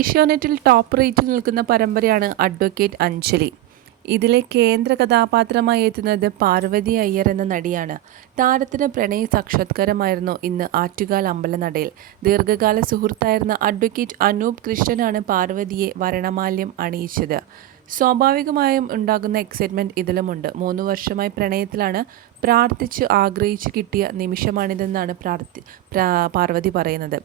ഏഷ്യാനെറ്റിൽ ടോപ്പ് റേറ്റിൽ നിൽക്കുന്ന പരമ്പരയാണ് അഡ്വക്കേറ്റ് അഞ്ജലി. ഇതിലെ കേന്ദ്ര കഥാപാത്രമായി എത്തുന്നത് പാർവതി അയ്യർ എന്ന നടിയാണ്. താരത്തിന് പ്രണയ സാക്ഷാത്കാരമായിരുന്നു ഇന്ന് ആറ്റുകാൽ അമ്പലനടയിൽ. ദീർഘകാല സുഹൃത്തായിരുന്ന അഡ്വക്കേറ്റ് അനൂപ് കൃഷ്ണനാണ് പാർവതിയെ വരണമാല്യം അണിയിച്ചത്. സ്വാഭാവികമായും ഉണ്ടാകുന്ന എക്സൈറ്റ്മെൻറ്റ് ഇതിലുമുണ്ട്. 3 വർഷമായി പ്രണയത്തിലാണ്. പ്രാർത്ഥിച്ച് ആഗ്രഹിച്ചു കിട്ടിയ നിമിഷമാണിതെന്നാണ് പാർവതി പറയുന്നത്.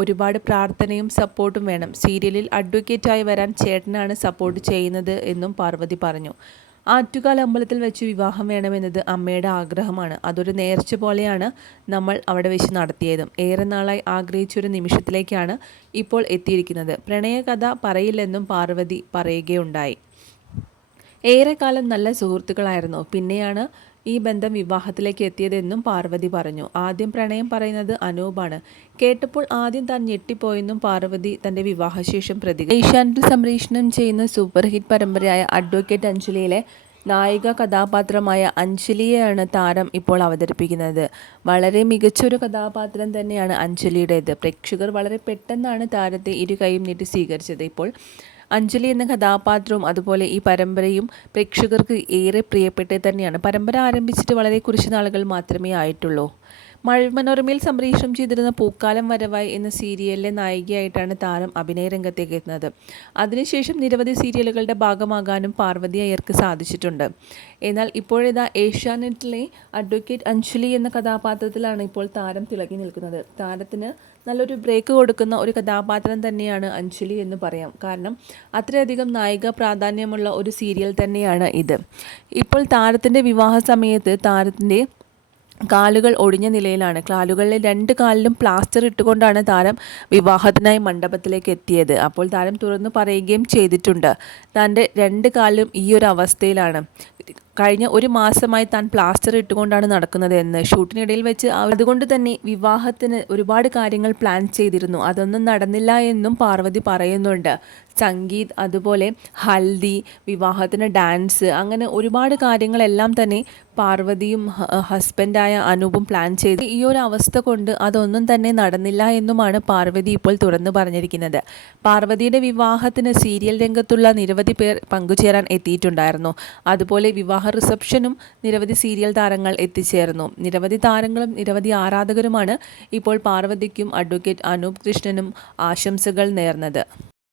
ഒരുപാട് പ്രാർത്ഥനയും സപ്പോർട്ടും വേണം. സീരിയലിൽ അഡ്വക്കേറ്റായി വരാൻ ചേട്ടനാണ് സപ്പോർട്ട് ചെയ്യുന്നത് എന്നും പാർവതി പറഞ്ഞു. ആറ്റുകാൽ അമ്പലത്തിൽ വെച്ച് വിവാഹം വേണമെന്നത് അമ്മയുടെ ആഗ്രഹമാണ്. അതൊരു നേർച്ച പോലെയാണ് നമ്മൾ അവിടെ വെച്ച് നടത്തിയതും. ഏറെ നാളായി ആഗ്രഹിച്ചൊരു നിമിഷത്തിലേക്കാണ് ഇപ്പോൾ എത്തിയിരിക്കുന്നത്. പ്രണയകഥ പറയില്ലെന്നും പാർവതി പറയുകയുണ്ടായി. ഏറെക്കാലം നല്ല സുഹൃത്തുക്കളായിരുന്നു. പിന്നെയാണ് ഈ ബന്ധം വിവാഹത്തിലേക്ക് എത്തിയതെന്നും പാർവതി പറഞ്ഞു. ആദ്യം പ്രണയം പറയുന്നത് അനൂപാണ്. കേട്ടപ്പോൾ ആദ്യം താൻ ഞെട്ടിപ്പോയെന്നും പാർവതി തൻ്റെ വിവാഹശേഷം പ്രതികരിച്ചു. ഏഷ്യാനെറ്റിൽ സംപ്രേഷണം ചെയ്യുന്ന സൂപ്പർ ഹിറ്റ് പരമ്പരയായ അഡ്വക്കേറ്റ് അഞ്ജലിയിലെ നായിക കഥാപാത്രമായ അഞ്ജലിയെയാണ് താരം ഇപ്പോൾ അവതരിപ്പിക്കുന്നത്. വളരെ മികച്ചൊരു കഥാപാത്രം തന്നെയാണ് അഞ്ജലിയുടേത്. പ്രേക്ഷകർ വളരെ പെട്ടെന്നാണ് താരത്തെ ഇരു കൈയും നീട്ടി സ്വീകരിച്ചത്. ഇപ്പോൾ അഞ്ജലി എന്ന കഥാപാത്രവും അതുപോലെ ഈ പരമ്പരയും പ്രേക്ഷകർക്ക് ഏറെ പ്രിയപ്പെട്ടത് തന്നെയാണ്. പരമ്പര ആരംഭിച്ചിട്ട് വളരെ കുറച്ച് നാളുകൾ മാത്രമേ ആയിട്ടുള്ളൂ. മനോരമയിൽ സംപ്രേഷണം ചെയ്തിരുന്ന പൂക്കാലം വരവായി എന്ന സീരിയലിലെ നായികയായിട്ടാണ് താരം അഭിനയ രംഗത്തേക്ക് എത്തുന്നത്. അതിനുശേഷം നിരവധി സീരിയലുകളുടെ ഭാഗമാകാനും പാർവതി അയ്യർക്ക് സാധിച്ചിട്ടുണ്ട്. എന്നാൽ ഇപ്പോഴിതാ ഏഷ്യാനെറ്റിലെ അഡ്വക്കേറ്റ് അഞ്ജലി എന്ന കഥാപാത്രത്തിലാണ് ഇപ്പോൾ താരം തിളങ്ങി നിൽക്കുന്നത്. താരത്തിന് നല്ലൊരു ബ്രേക്ക് കൊടുക്കുന്ന ഒരു കഥാപാത്രം തന്നെയാണ് അഞ്ജലി എന്ന് പറയാം. കാരണം അത്രയധികം നായിക പ്രാധാന്യമുള്ള ഒരു സീരിയൽ തന്നെയാണ് ഇത്. ഇപ്പോൾ താരത്തിൻ്റെ വിവാഹ സമയത്ത് താരത്തിൻ്റെ കാലുകൾ ഒടിഞ്ഞ നിലയിലാണ്. കാലുകളിലെ 2 കാലിലും പ്ലാസ്റ്റർ ഇട്ടുകൊണ്ടാണ് താരം വിവാഹത്തിനായി മണ്ഡപത്തിലേക്ക് എത്തിയത്. അപ്പോൾ താരം തുറന്നു പറയുകയും ചെയ്തിട്ടുണ്ട്, തൻ്റെ 2 കാലിലും ഈ ഒരു അവസ്ഥയിലാണ്. കഴിഞ്ഞ 1 മാസമായി താൻ പ്ലാസ്റ്റർ ഇട്ടുകൊണ്ടാണ് നടക്കുന്നത് എന്ന് ഷൂട്ടിനിടയിൽ വെച്ച്. അതുകൊണ്ട് തന്നെ വിവാഹത്തിന് ഒരുപാട് കാര്യങ്ങൾ പ്ലാൻ ചെയ്തിരുന്നു. അതൊന്നും നടന്നില്ല എന്നും പാർവതി പറയുന്നുണ്ട്. സംഗീത്, അതുപോലെ ഹൽദി, വിവാഹത്തിന് ഡാൻസ്, അങ്ങനെ ഒരുപാട് കാര്യങ്ങളെല്ലാം തന്നെ പാർവതിയും ഹസ്ബൻഡായ അനൂപും പ്ലാൻ ചെയ്ത്. ഈ ഒരു അവസ്ഥ കൊണ്ട് അതൊന്നും തന്നെ നടന്നില്ല എന്നുമാണ് പാർവതി ഇപ്പോൾ തുറന്നു പറഞ്ഞിരിക്കുന്നത്. പാർവതിയുടെ വിവാഹത്തിന് സീരിയൽ രംഗത്തുള്ള നിരവധി പേർ പങ്കുചേരാൻ എത്തിയിട്ടുണ്ടായിരുന്നു. അതുപോലെ വിവാഹ റിസപ്ഷനും നിരവധി സീരിയൽ താരങ്ങൾ എത്തിച്ചേർന്നു. നിരവധി താരങ്ങളും നിരവധി ആരാധകരുമാണ് ഇപ്പോൾ പാർവതിക്കും അഡ്വക്കേറ്റ് അനൂപ് കൃഷ്ണനും ആശംസകൾ നേർന്നത്.